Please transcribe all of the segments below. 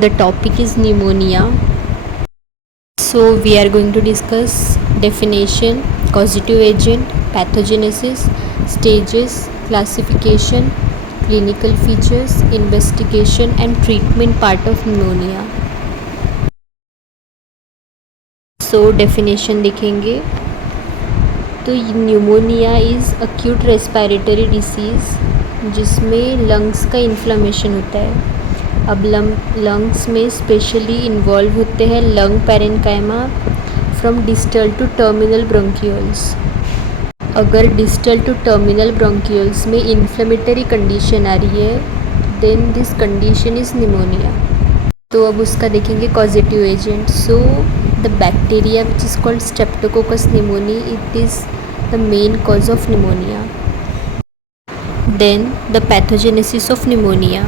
the topic is pneumonia. So we are going to discuss definition, causative agent, pathogenesis, stages, classification, clinical features, investigation and treatment part of pneumonia. So definition देखेंगे तो pneumonia is acute respiratory disease जिसमें lungs का inflammation होता है. अब lungs में specially involve होते हैं lung parenchyma from distal to terminal bronchioles. अगर डिस्टल टू टर्मिनल ब्रोंकियोल्स में इन्फ्लेमेटरी कंडीशन आ रही है then this condition is pneumonia. तो अब उसका देखेंगे causative agent. So the bacteria which is called streptococcus pneumoniae, it is the main cause of pneumonia. Then the pathogenesis of pneumonia.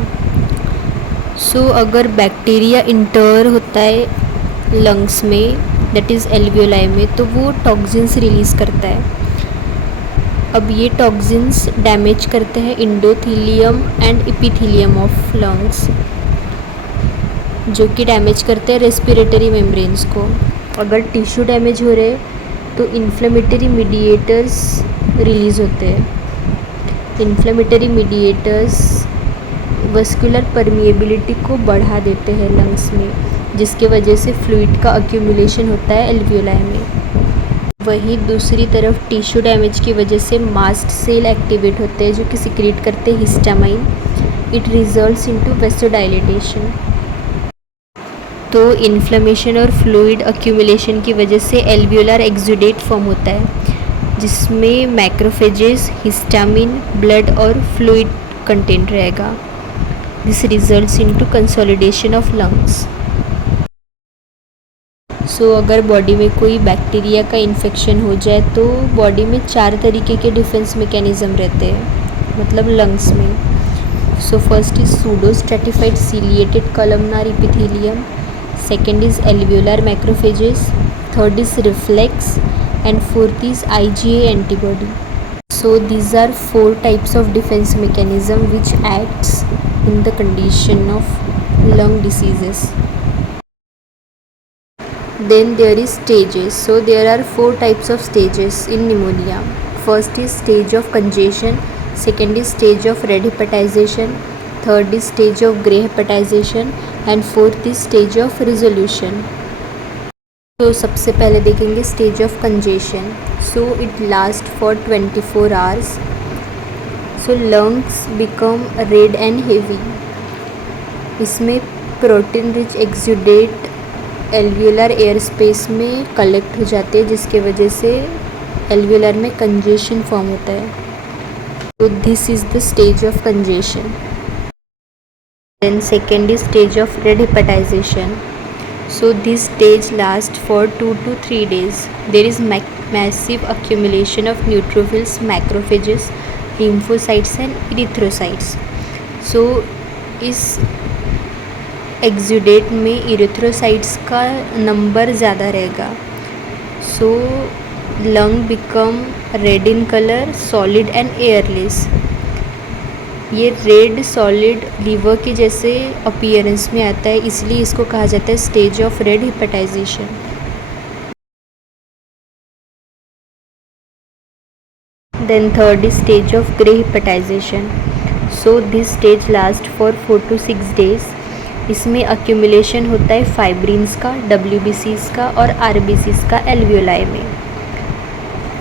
सो अगर bacteria inter होता है लंग्स में दैट इज़ एल्वियोलाई में तो वो टॉक्सिन्स रिलीज़ करता है. अब ये टॉक्सिन्स डैमेज करते हैं endothelium and epithelium of lungs जो कि डैमेज करते हैं रेस्पिरेटरी मेम्ब्रेन्स को. अगर टिश्यू डैमेज हो रहे तो इन्फ्लेमेटरी मीडिएटर्स रिलीज़ होते हैं. इन्फ्लेमेटरी मीडिएटर्स वस्कुलर परमिएबिलिटी को बढ़ा देते हैं लंग्स में जिसके वजह से फ्लूइड का अक्यूमुलेशन होता है एल्वियोलाई में. वहीं दूसरी तरफ टिश्यू डैमेज की वजह से मास्ट सेल एक्टिवेट होते हैं जो कि सिक्रीट करते हैं histamine. It results into vasodilatation. तो इन्फ्लेमेशन और फ्लूइड अक्यूमुलेशन की वजह से एल्वियोलर एक्सुडेट फॉर्म होता है जिसमें मैक्रोफेजेस, हिस्टामिन, ब्लड और फ्लूइड कंटेंट रहेगा. This results into consolidation of lungs. So अगर बॉडी में कोई बैक्टीरिया का इन्फेक्शन हो जाए तो बॉडी में 4 तरीके के डिफेंस मैकेनिज़्म रहते हैं मतलब लंग्स में. So first is pseudo stratified ciliated columnar epithelium, second is alveolar macrophages, third is reflex and fourth is IgA antibody. So these are 4 types of defense mechanism which acts in the condition of lung diseases. Then there is stages. So there are 4 types of stages in pneumonia. First is stage of congestion, second is stage of red hepatization, third is stage of grey hepatization and fourth is stage of resolution. तो सबसे पहले देखेंगे stage of congestion. So it last for 24 hours. So lungs become red and heavy. इसमें protein rich exudate alveolar air space में collect हो जाते हैं जिसके वजह से एल्वियोलर में कंजेशन फॉर्म होता है. तो this is the stage of congestion. Then second is stage of red hepatization. So this stage lasts for 2 to 3 days. There is massive accumulation of neutrophils, macrophages, lymphocytes and erythrocytes. So इस exudate में erythrocytes का number ज़्यादा रहेगा. So lung become red in colour, solid and airless. ये red solid liver के जैसे appearance में आता है इसलिए इसको कहा जाता है stage of red hepatization. Then third is stage of grey hepatization. So this stage last for 4 to 6 days. इसमें अक्यूमुलेशन होता है फाइब्रिन्स का, WBCs का और RBCs का एल्वियोलाई में.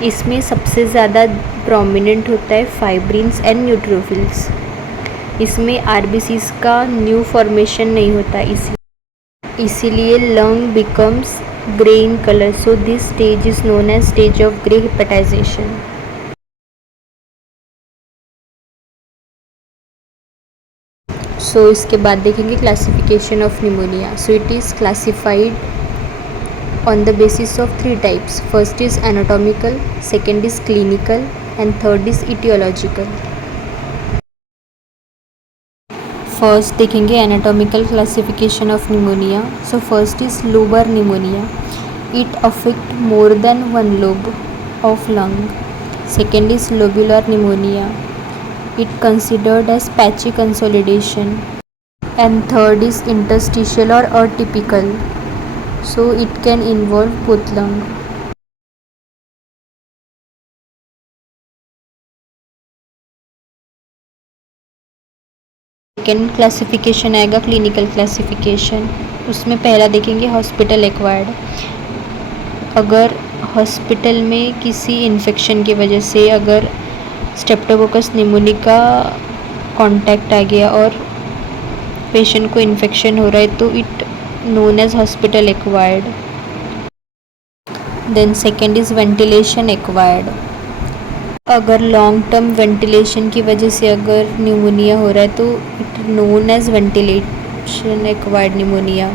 इसमें सबसे ज़्यादा प्रोमिनेंट होता है फाइब्रिन्स एंड न्यूट्रोफिल्स. इसमें RBCs का न्यू फॉर्मेशन नहीं होता इसीलिए lung becomes grey in colour. So this stage is known as stage of grey hepatization. So इसके बाद देखेंगे classification of pneumonia. So it is classified on the basis of 3 types. First is anatomical, second is clinical and third is etiological. First देखेंगे anatomical classification of pneumonia. So first is lobar pneumonia. It affect more than one lobe of lung. Second is lobular pneumonia. It considered as patchy consolidation. And third is interstitial or atypical. So it can involve both lung. Second classification आएगा clinical classification. उसमें पहला देखेंगे hospital acquired. अगर hospital में किसी infection की वजह से अगर स्ट्रेप्टोकोकस निमोनी का कांटेक्ट आ गया और पेशेंट को इन्फेक्शन हो रहा है तो it known as hospital acquired. Then second is ventilation acquired. अगर लॉन्ग टर्म वेंटिलेशन की वजह से अगर न्यूमोनिया हो रहा है तो it known as ventilation acquired pneumonia.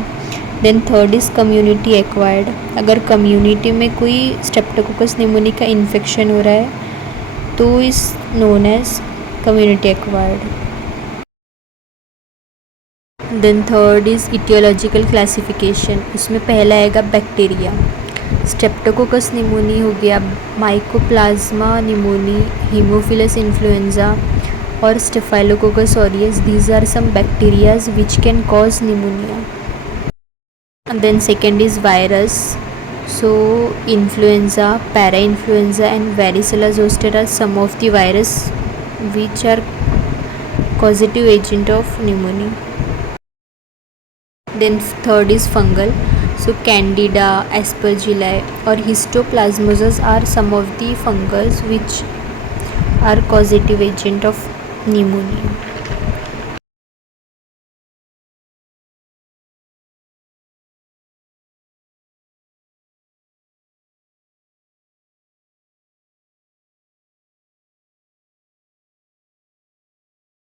Then third is community acquired. अगर कम्युनिटी में कोई स्ट्रेप्टोकोकस निमोनी का इन्फेक्शन हो रहा है तो is known as community acquired. Then third is etiological classification. उसमें पहला आएगा बैक्टीरिया. स्ट्रेप्टोकोकस निमोनी हो गया, माइकोप्लाज्मा निमोनी, हीमोफिलस इन्फ्लुएंजा और staphylococcus aureus. These are some bacterias which can cause pneumonia. And then second is virus. So influenza, para-influenza and varicella zoster are some of the virus which are causative agent of pneumonia. Then third is fungal. So candida, aspergilli or histoplasmosis are some of the fungus which are causative agent of pneumonia.